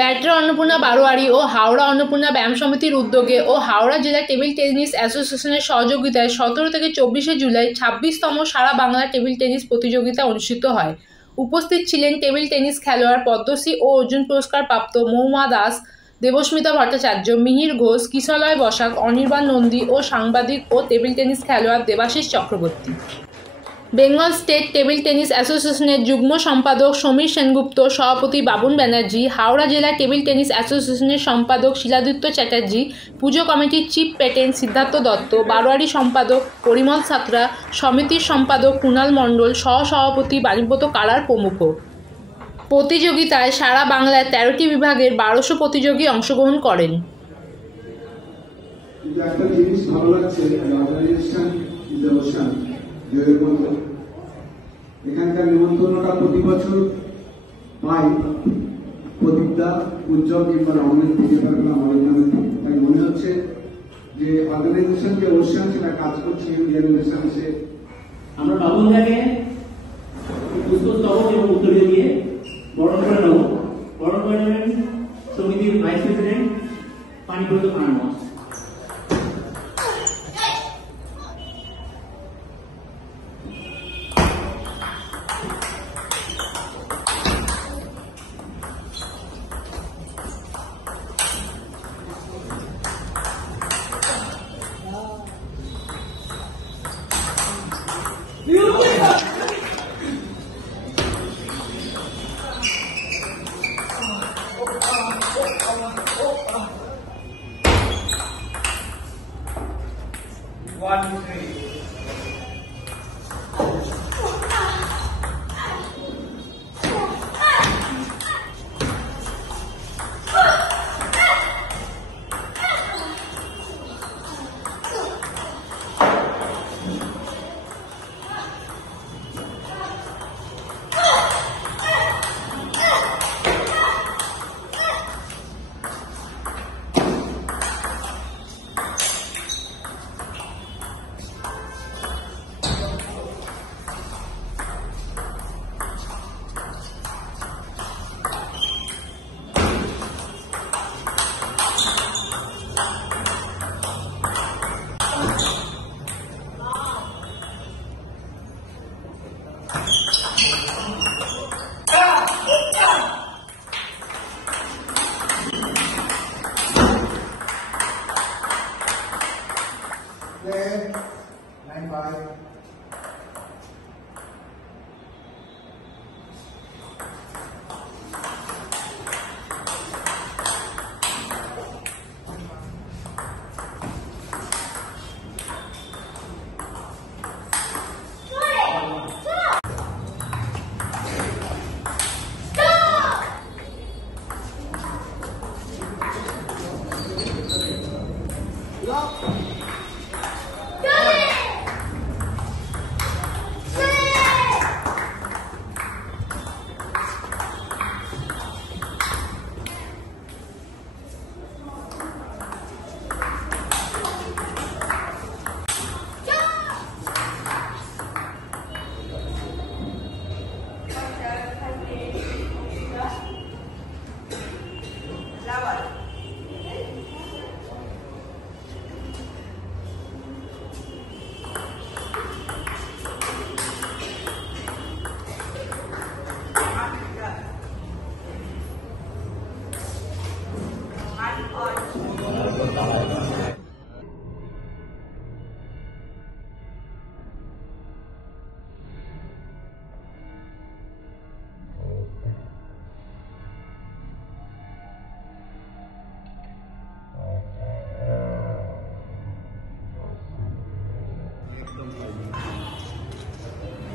ব্যাটরা অন্নপূর্ণা বারোয়ারি ও হাওড়া অন্নপূর্ণা ব্যায়াম সমিতির উদ্যোগে ও হাওড়া জেলা টেবিল টেনিস অ্যাসোসিয়েশনের সহযোগিতায় 17 থেকে 24 জুলাই 26তম সারা বাংলা টেবিল টেনিস প্রতিযোগিতা অনুষ্ঠিত হয়। উপস্থিত ছিলেন টেবিল টেনিস খেলোয়াড় পদ্মশ্রী ও অর্জুন পুরস্কার প্রাপ্ত মহুয়া দাস, দেবস্মিতা ভট্টাচার্য, মিহির ঘোষ, কিশলয় বসাক, অনির্বাণ নন্দী ও সাংবাদিক ও টেবিল টেনিস খেলোয়াড় Debashis Chakraborty. Bengal state table tennis অ্যাসোসিয়েশনের যুগ্ম সম্পাদক সমীর সেনগুপ্ত, সভাপতি বাবুন ব্যানার্জি, হাওড়া জেলা টেবিল টেনিস অ্যাসোসিয়েশনের সম্পাদক শিলাদিত্য চ্যাটার্জি, পুজো কমিটির চিফ পেটেন সিদ্ধার্থ দত্ত, বারোয়ারি সম্পাদক পরিমল সাঁতরা, সমিতির সম্পাদক কুণাল মণ্ডল, সহসভাপতি বাণীব্রত কারার প্রমুখ। প্রতিযোগিতায় সারা বাংলায় 13টি বিভাগের 1200 প্রতিযোগী অংশগ্রহণ করেন। এখানকার নিমন্ত্রণটা প্রতি বছর পাই প্রদীপদা, উজ্জ্বল কিংবা রমণের দিকে থাকলাম আমাদের নামে। তাই মনে হচ্ছে যে অর্গানাইজেশন যে অনুষ্ঠান সেটা কাজ করছে অর্গানাইজেশন এসে আমরা বাবুনদাকে পুষ্পস্তবক এবং উত্তরীয় দিয়ে বরণ করে নেব। বরণ করে নেবেন সমিতির ভাইস প্রেসিডেন্ট পানিব্রত কারার।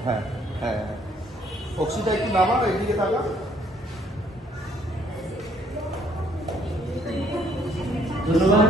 হ্যাঁ হ্যাঁ হ্যাঁ, অক্সিটা একটু নামাও, এদিকে তাকা। ধন্যবাদ।